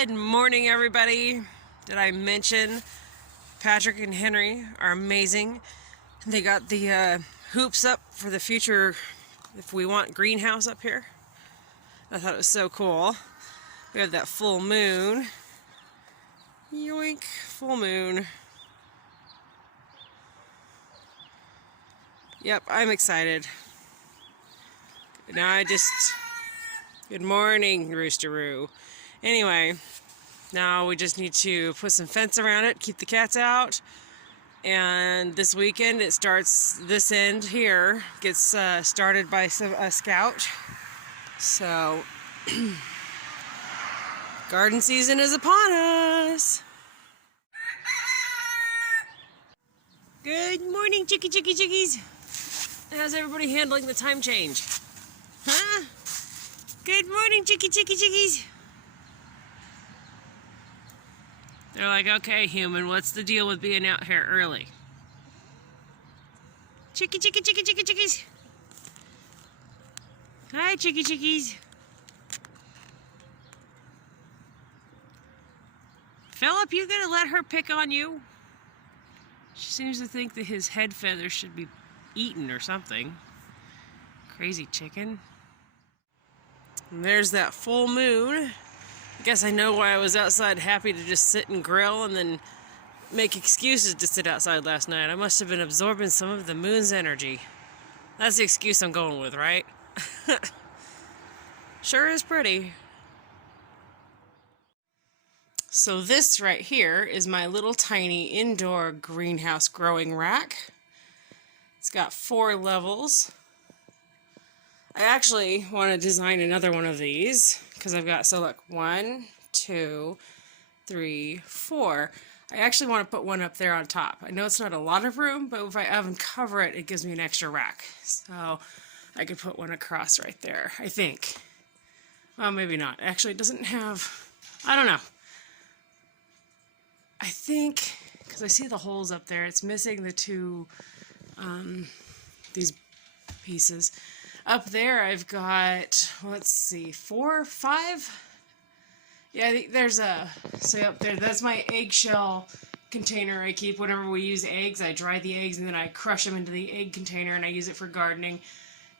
Good morning, everybody. Did I mention Patrick and Henry are amazing? They got the hoops up for the future if we want greenhouse up here. I thought it was so cool. We have that full moon. Yoink, full moon. Yep, I'm excited. Now good morning, Roosteroo. Anyway, now we just need to put some fence around it, keep the cats out. And this weekend it starts, this end here gets started by a scout. So, garden season is upon us. Good morning, chickies. How's everybody handling the time change? Huh? Good morning, chickies. They're like, okay, human, what's the deal with being out here early? Chickies. Hi, chickies. Philip, you gonna let her pick on you? She seems to think that his head feathers should be eaten or something. Crazy chicken. And there's that full moon. I guess I know why I was outside happy to just sit and grill and then make excuses to sit outside last night. I must have been absorbing some of the moon's energy. That's the excuse I'm going with, right? Sure is pretty. So this right here is my little tiny indoor greenhouse growing rack. It's got 4 levels. I actually want to design another one of these because I've got, so look, 1, 2, 3, 4. I actually want to put one up there on top. I know it's not a lot of room, but if I oven cover it, it gives me an extra rack. So I could put one across right there, I think. Well, maybe not. Actually, it doesn't have, I don't know. I think, because I see the holes up there, it's missing the 2, these pieces. Up there I've got, let's see, 4, 5? Yeah, I think there's so up there, that's my eggshell container I keep whenever we use eggs. I dry the eggs and then I crush them into the egg container and I use it for gardening.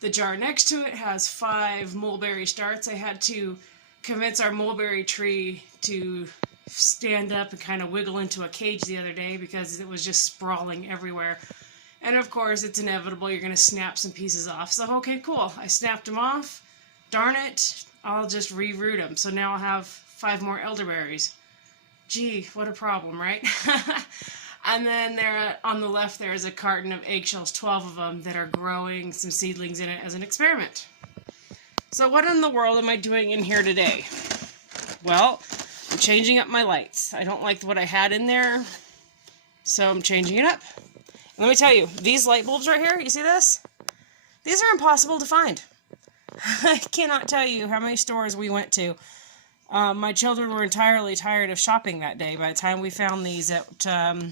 The jar next to it has 5 mulberry starts. I had to convince our mulberry tree to stand up and kind of wiggle into a cage the other day because it was just sprawling everywhere. And of course, it's inevitable you're going to snap some pieces off. So, okay, cool. I snapped them off. Darn it. I'll just reroot them. So now I'll have 5 more elderberries. Gee, what a problem, right? And then there, on the left, there is a carton of eggshells, 12 of them, that are growing some seedlings in it as an experiment. So what in the world am I doing in here today? Well, I'm changing up my lights. I don't like what I had in there, so I'm changing it up. Let me tell you, these light bulbs right here, you see this? These are impossible to find. I cannot tell you how many stores we went to. My children were entirely tired of shopping that day by the time we found these at a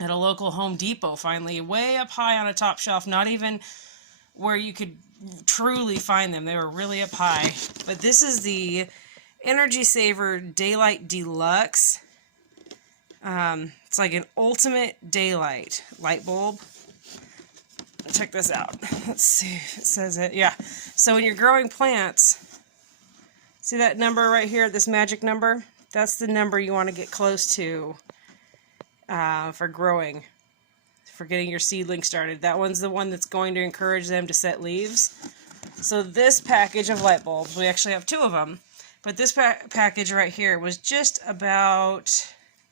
local Home Depot, finally, way up high on a top shelf, not even where you could truly find them. They were really up high. But this is the Energy Saver Daylight Deluxe. It's like an ultimate daylight light bulb. Check this out. Let's see if it says it. Yeah. So when you're growing plants, see that number right here, this magic number? That's the number you want to get close to for growing, for getting your seedling started. That one's the one that's going to encourage them to set leaves. So this package of light bulbs, we actually have 2 of them, but this package right here was just about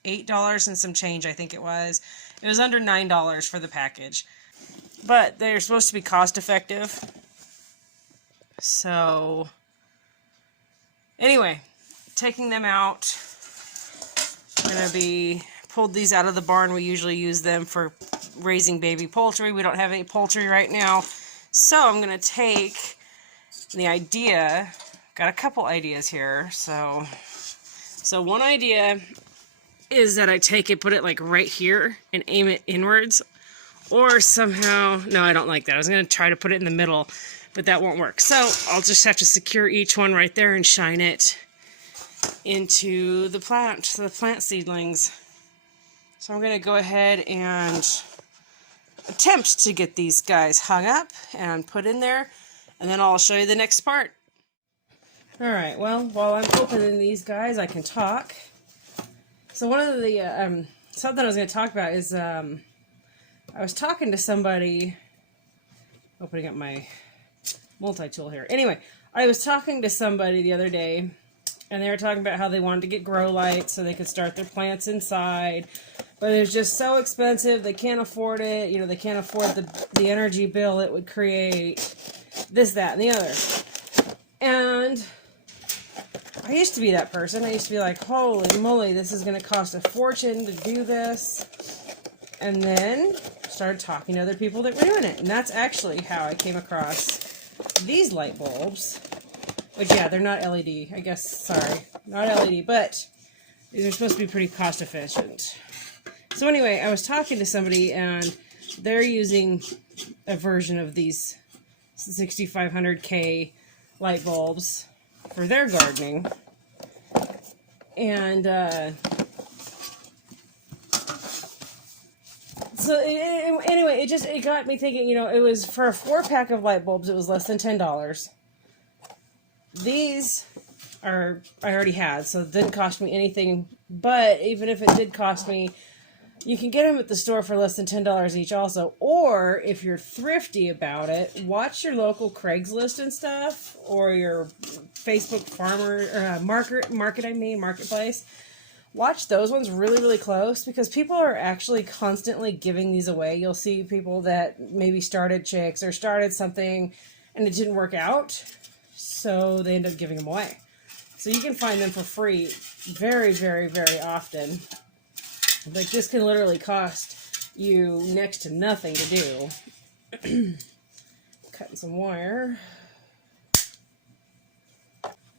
$8 and some change, I think it was. It was under $9 for the package. But they're supposed to be cost effective. So, anyway, taking them out. I'm going to be pulled these out of the barn. We usually use them for raising baby poultry. We don't have any poultry right now. So I'm going to take the idea, got a couple ideas here. So one idea is that I take it, put it like right here and aim it inwards, or somehow, no, I don't like that. I was going to try to put it in the middle, but that won't work. So I'll just have to secure each one right there and shine it into the plant seedlings. So I'm going to go ahead and attempt to get these guys hung up and put in there, and then I'll show you the next part. Alright, well, while I'm opening these guys, I can talk. So one of the, something I was going to talk about is, I was talking to somebody, opening up my multi-tool here. Anyway, I was talking to somebody the other day, and they were talking about how they wanted to get grow lights so they could start their plants inside, but it's just so expensive, they can't afford it, you know, they can't afford the energy bill it would create, this, that, and the other. And I used to be that person. I used to be like, holy moly, this is going to cost a fortune to do this. And then started talking to other people that were doing it. And that's actually how I came across these light bulbs. Which, yeah, they're not LED. I guess, sorry, not LED, but these are supposed to be pretty cost efficient. So anyway, I was talking to somebody, and they're using a version of these 6500K light bulbs for their gardening. And so anyway, it got me thinking, you know, it was for a 4-pack of light bulbs, it was less than $10. These are, I already had, so it didn't cost me anything, but even if it did cost me, you can get them at the store for less than $10 each also. Or if you're thrifty about it, watch your local Craigslist and stuff, or your Facebook marketplace. Watch those ones really, really close, because people are actually constantly giving these away. You'll see people that maybe started Chicks or started something and it didn't work out, so they end up giving them away. So you can find them for free very, very, very often. Like, this can literally cost you next to nothing to do. Cutting some wire.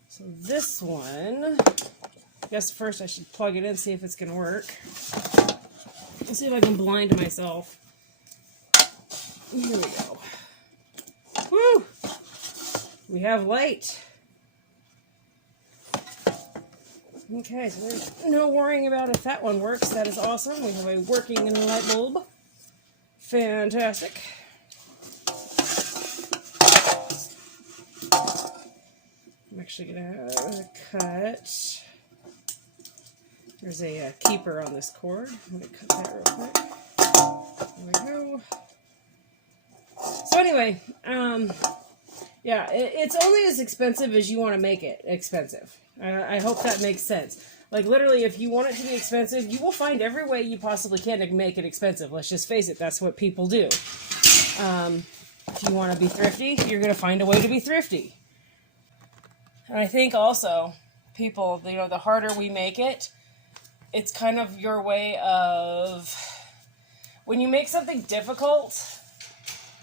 So this one, I guess first I should plug it in, see if it's going to work. Let's see if I can blind myself. Here we go. Woo! We have light. Okay, so there's no worrying about if that one works. That is awesome. We have a working light bulb. Fantastic. I'm actually going to cut. There's a keeper on this cord. I'm going to cut that real quick. There we go. So anyway, yeah, it's only as expensive as you want to make it expensive. I hope that makes sense. Like, literally, if you want it to be expensive, you will find every way you possibly can to make it expensive. Let's just face it, that's what people do. If you want to be thrifty, you're going to find a way to be thrifty. And I think also, people, you know, the harder we make it, it's kind of your way of, when you make something difficult,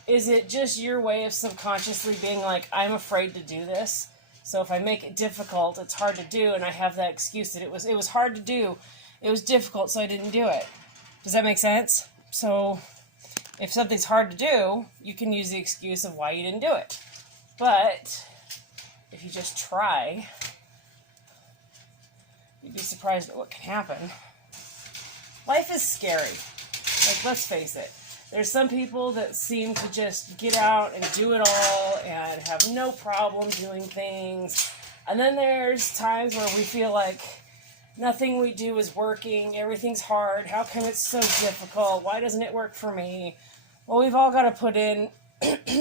is it just your way of subconsciously being like, I'm afraid to do this? So if I make it difficult, it's hard to do, and I have that excuse that it was hard to do, it was difficult, so I didn't do it. Does that make sense? So if something's hard to do, you can use the excuse of why you didn't do it. But if you just try, you'd be surprised at what can happen. Life is scary. Like, let's face it. There's some people that seem to just get out and do it all and have no problem doing things. And then there's times where we feel like nothing we do is working, everything's hard, how come it's so difficult, why doesn't it work for me? Well, we've all got to put in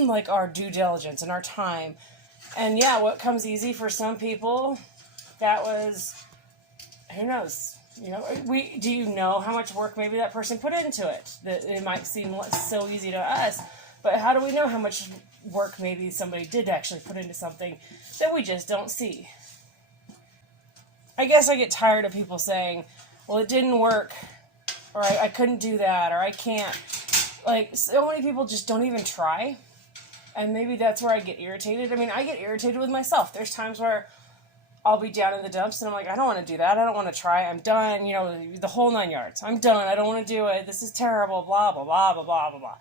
like our due diligence and our time. And yeah, what comes easy for some people, that was, who knows? You know, do you know how much work maybe that person put into it? That it might seem so easy to us, but how do we know how much work maybe somebody did actually put into something that we just don't see? I guess I get tired of people saying, well, it didn't work, or I couldn't do that, or I can't. Like, so many people just don't even try, and maybe that's where I get irritated. I mean, I get irritated with myself. There's times where I'll be down in the dumps, and I'm like, I don't want to do that. I don't want to try. I'm done. You know, the whole 9 yards. I'm done. I don't want to do it. This is terrible. Blah, blah, blah, blah, blah, blah, blah.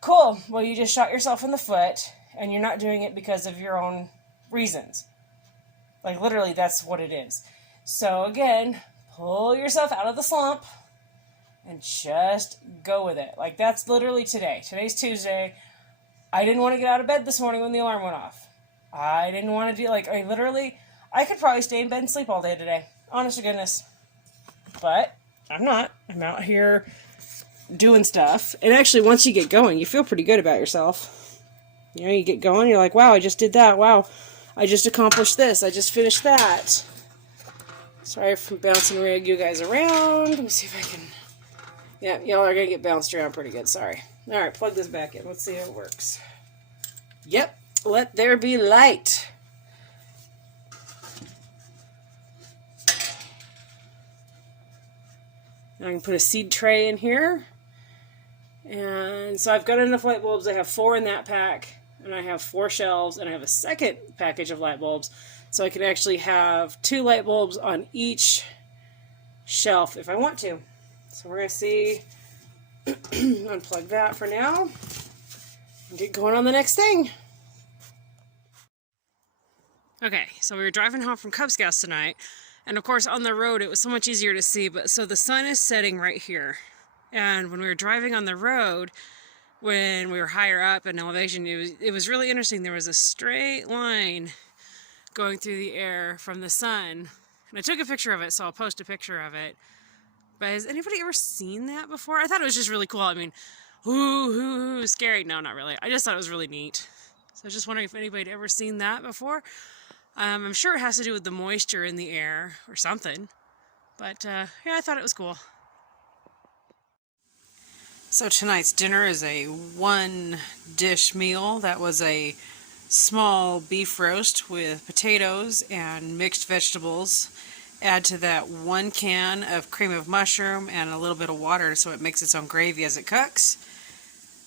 Cool. Well, you just shot yourself in the foot, and you're not doing it because of your own reasons. Like, literally, that's what it is. So, again, pull yourself out of the slump and just go with it. Like, that's literally today. Today's Tuesday. I didn't want to get out of bed this morning when the alarm went off. I didn't want to do, like, I could probably stay in bed and sleep all day today. Honest to goodness. But I'm not. I'm out here doing stuff. And actually, once you get going, you feel pretty good about yourself. You know, you get going, you're like, wow, I just did that. Wow, I just accomplished this. I just finished that. Sorry for bouncing you guys around. Let me see if I can... Yeah, y'all are going to get bounced around pretty good. Sorry. All right, plug this back in. Let's see how it works. Yep, let there be light. I can put a seed tray in here. And so I've got enough light bulbs. I have 4 in that pack. And I have 4 shelves. And I have a second package of light bulbs. So I can actually have 2 light bulbs on each shelf if I want to. So we're going to see... unplug that for now. And get going on the next thing. Okay, so we were driving home from Cub Scouts tonight. And of course, on the road, it was so much easier to see. But so the sun is setting right here. And when we were driving on the road, when we were higher up in elevation, it was really interesting. There was a straight line going through the air from the sun. And I took a picture of it, so I'll post a picture of it. But has anybody ever seen that before? I thought it was just really cool. I mean, ooh, scary. No, not really. I just thought it was really neat. So I was just wondering if anybody had ever seen that before. I'm sure it has to do with the moisture in the air or something. But yeah, I thought it was cool. So tonight's dinner is a 1-dish meal. That was a small beef roast with potatoes and mixed vegetables. Add to that 1 can of cream of mushroom and a little bit of water so it makes its own gravy as it cooks.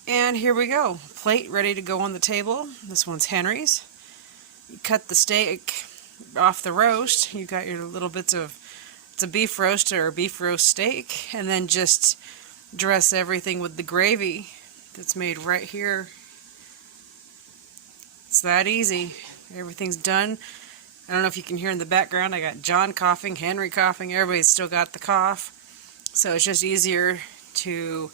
And here we go. Plate ready to go on the table. This one's Henry's. You cut the steak off the roast. You got your little bits of, it's a beef roast or a beef roast steak. And then just dress everything with the gravy that's made right here. It's that easy. Everything's done. I don't know if you can hear in the background, I got John coughing, Henry coughing, everybody's still got the cough. So it's just easier to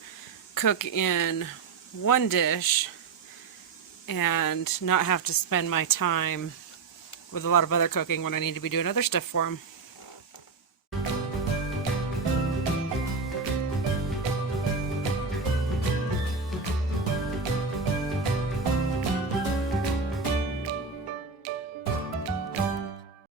cook in 1 dish and not have to spend my time with a lot of other cooking when I need to be doing other stuff for them.